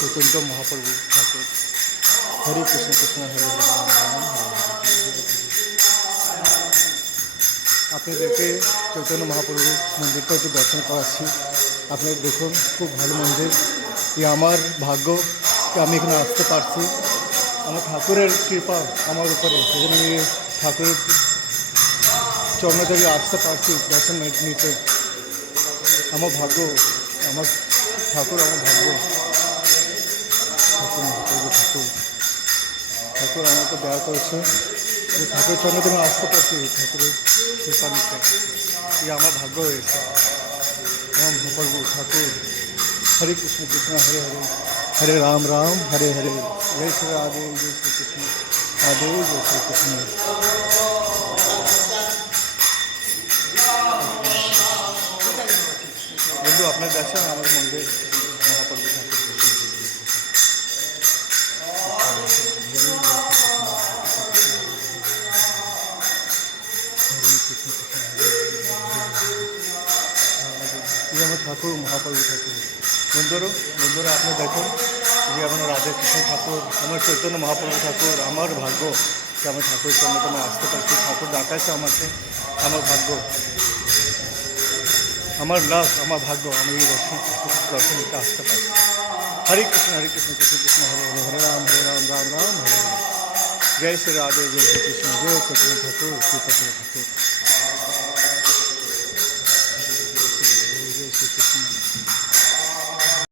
চৈতন্য মহাপ্রভু ঠাকুর। হরে কৃষ্ণ কৃষ্ণ হরে হরে রাম রাম হরে হরে। আপনাদেরকে চৈতন্য মহাপ্রভু মন্দিরটা একটু দর্শন করাচ্ছি। আপনারা দেখুন, খুব ভালো মন্দির। এই আমার ভাগ্য যে আমি এখানে আসতে পারছি, আমার ঠাকুরের কৃপা আমার উপরে। সেখানে আমি ঠাকুরের চরণে আসতে পারছি দর্শন নিতে। আমার ভাগ্য, আমার ঠাকুর আমার ভাগ্য। ঠাকুর মহাপ্রভু ঠাকুর ঠাকুর আমাকে দয়া করেছে যে ঠাকুরের চরণে আমি আসতে পারছি ঠাকুরের কৃপা নিতে। এই আমার ভাগ্য হয়েছে। আমার মহাপ্রভু ঠাকুর। হরে কৃষ্ণ কৃষ্ণ হরে হরে, হরে রাম রাম হরে হরে। জয় শ্রী রাধে, জয় শ্রী কৃষ্ণ রাধে, জয় শ্রী কৃষ্ণ। বন্ধু, আপনার দেখছেন আমার মন্দির মহাপ্রভু ঠাকুর। এই আমার ঠাকুর মহাপ্রভু ঠাকুর। বন্ধুরা আপনি দেখুন যে আমার রাধা কৃষ্ণ ঠাকুর, আমার চৈতন্য মহাপ্রভু ঠাকুর। আমার ভাগ্য যে আমার ঠাকুরের সামনে আমি আসতে পারছি। ঠাকুর ডাকাইছে আমাকে, আমার ভাগ্য, আমার লাভ, আমার ভাগ্য। আমি এই দর্শনকে আসতে পারছি। হরে কৃষ্ণ কৃষ্ণ কৃষ্ণ হরে হরে, হরে রাম রাম রাম হরে হরে। জয় শ্রী রাধে, জয় শ্রী কৃষ্ণ, জয় চৈতন্য ঠাকুর, শ্রী ঠাকুর।